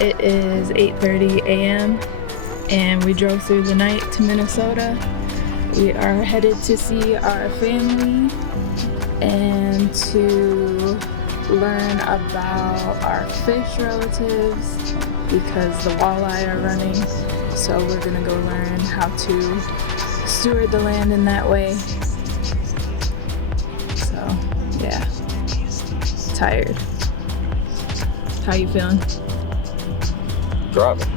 It is 8:30 a.m. and we drove through the night to Minnesota. We are headed to see our family and to learn about our fish relatives because the walleye are running. So we're gonna go learn how to steward the land in that way. So yeah, tired. How you feeling? Driving.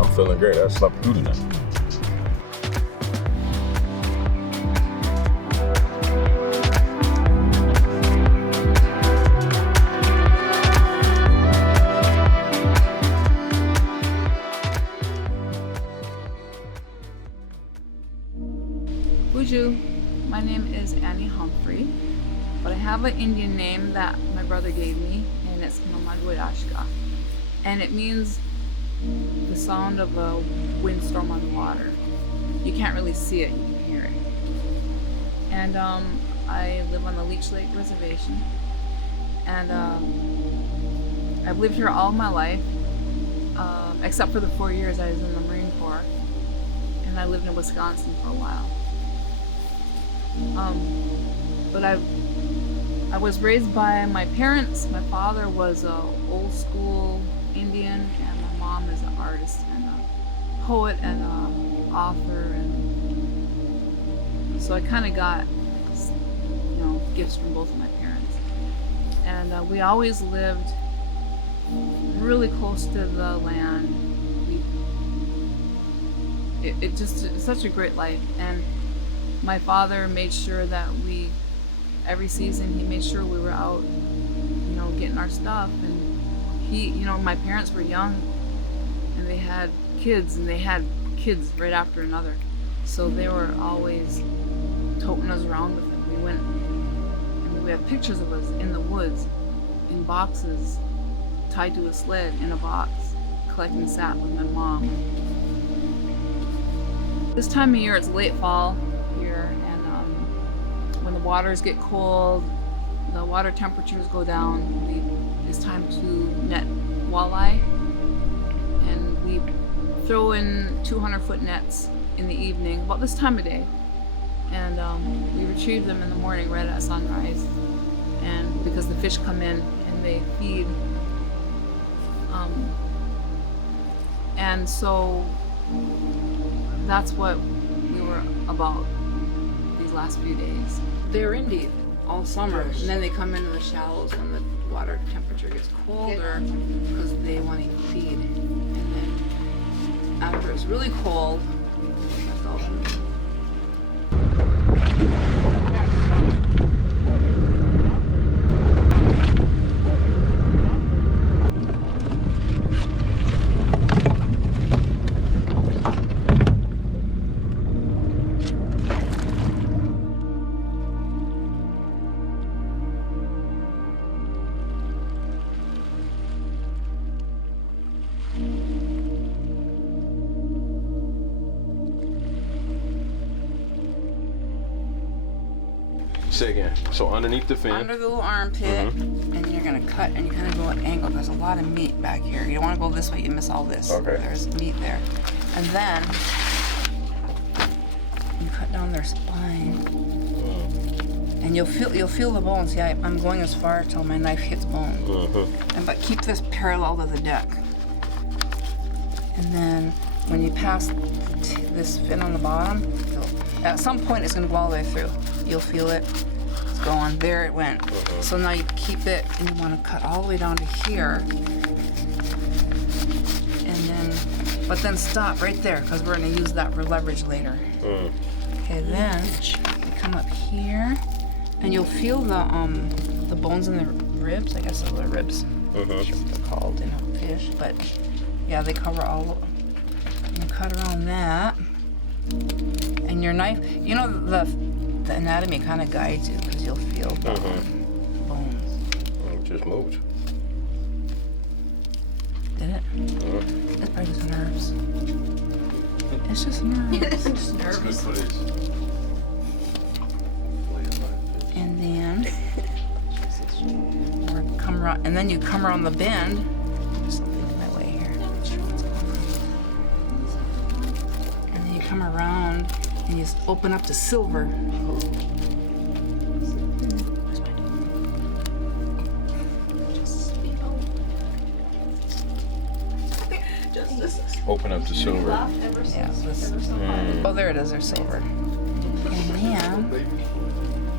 I'm feeling great. I slept through tonight. Bonjour, my name is Annie Humphrey, but I have an Indian name that my brother gave me, and it's Mamadwidashka, and it means the sound of a windstorm on the water. You can't really see it, you can hear it. And I live on the Leech Lake reservation, and I've lived here all my life, except for the 4 years I was in the Marine Corps, and I lived in Wisconsin for a while. But I was raised by my parents. My father was a old school Indian, and my mom is an artist and a poet and an author, and so I kind of got, gifts from both of my parents. And we always lived really close to the land. It's such a great life, and my father made sure that every season he made sure we were out, getting our stuff. And my parents were young and they had kids right after another. So they were always toting us around with them. We went, and we have pictures of us in the woods, in boxes, tied to a sled in a box, collecting sap with my mom. This time of year, it's late fall here, and when the waters get cold, the water temperatures go down, it's time to net walleye, and we throw in 200-foot nets in the evening, about this time of day, and we retrieve them in the morning right at sunrise, and because the fish come in and they feed, and so that's what we were about these last few days. They're in deep all summer, and then they come into the shallows when the water temperature gets colder because they want to feed. And then after it's really cold, that's all they need. Say again. So underneath the fin. Under the little armpit, and you're gonna cut, and you kind of go at an angle. There's a lot of meat back here. You don't want to go this way, you miss all this. Okay. There's meat there. And then you cut down their spine. And you'll feel the bones. Yeah, I'm going as far till my knife hits bone. But keep this parallel to the deck. And then when you pass this fin on the bottom, at some point it's gonna go all the way through. You'll feel it. It's going. There it went. So now you keep it, and you want to cut all the way down to here, but then stop right there because we're going to use that for leverage later. Okay, then you come up here, and you'll feel the bones in the ribs. I guess those are ribs. That's what they're called in a fish, but yeah, they cover all. You cut around that, and your knife. The anatomy kind of guides you because you'll feel the bones. It just moved. Did it? It's probably just nerves. It's just nerves. It's just nerves. And then come around, and then you come around the bend, you open up to silver. Open up to silver. Yeah. Oh, there it is. There's silver. And then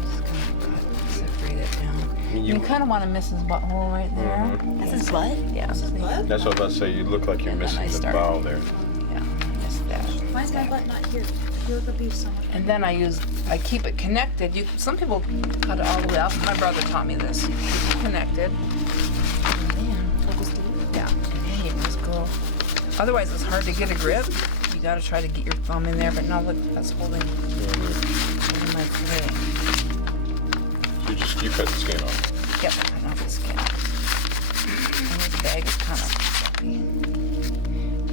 just gonna separate it down. You kind of want to miss his butthole right there. That's his butt? Yeah. That's what I was about to say. You look like you're missing the bow there. Yeah. Miss that. Why is my butt not here? You look at beef so much. And then I keep it connected. Some people cut it all the way up. My brother taught me this. You keep it connected. And then, yeah. And then you just go. Otherwise, it's hard to get a grip. You gotta try to get your thumb in there. But now look, that's holding my fillet. You cut the skin off. Yep, I cut off the skin. And this bag is kind of fluffy.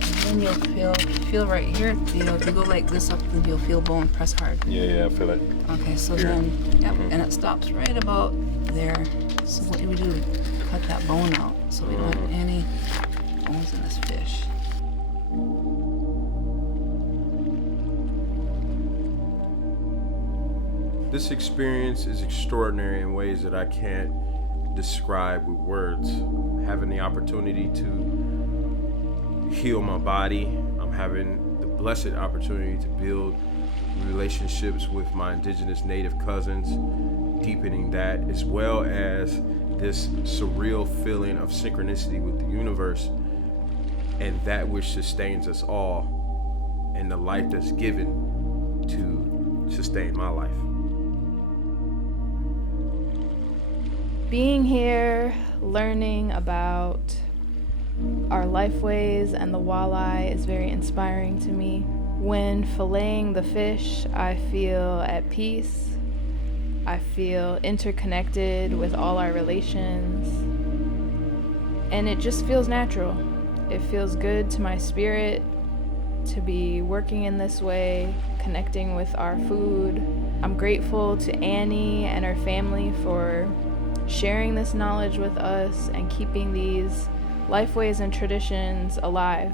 And then you'll feel right here. If you go like this up, then you'll feel bone. Press hard. Yeah, I feel it. Okay, so then, yep, and it stops right about there. So what do we do? Cut that bone out so we don't have any bones in this fish. This experience is extraordinary in ways that I can't describe with words. Having the opportunity to heal my body, I'm having the blessed opportunity to build relationships with my indigenous native cousins, deepening that, as well as this surreal feeling of synchronicity with the universe and that which sustains us all, and the life that's given to sustain my life. Being here, learning about our lifeways and the walleye is very inspiring to me. When filleting the fish, I feel at peace. I feel interconnected with all our relations. And it just feels natural. It feels good to my spirit to be working in this way, connecting with our food. I'm grateful to Annie and her family for sharing this knowledge with us and keeping these lifeways and traditions alive.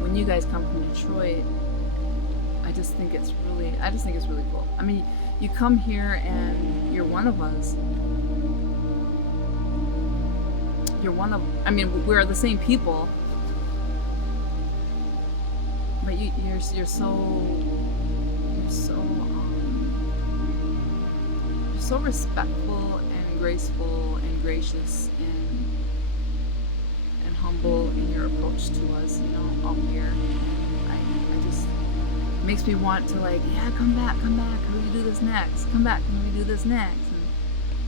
When you guys come from Detroit, I just think it's really cool. I mean, you come here and you're one of us. We're the same people, but you're so respectful and graceful and gracious and humble in your approach to us, out here. I just, it makes me want to come back, can we do this next? Come back, can we do this next?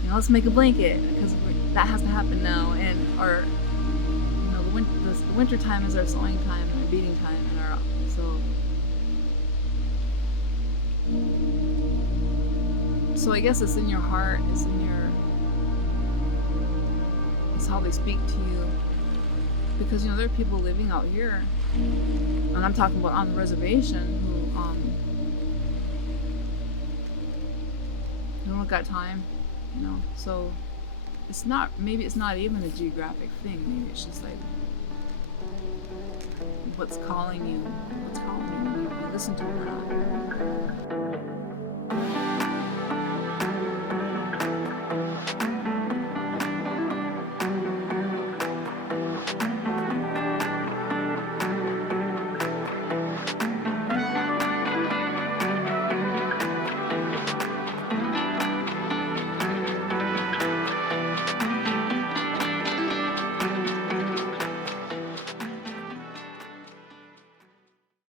And let's make a blanket, because that has to happen now. And the winter time is our sowing time and our beating time, and so I guess it's in your heart, it's how they speak to you, because there are people living out here, and I'm talking about on the reservation, who don't got time, so it's not even a geographic thing. Maybe it's just what's calling you when you listen to it or not.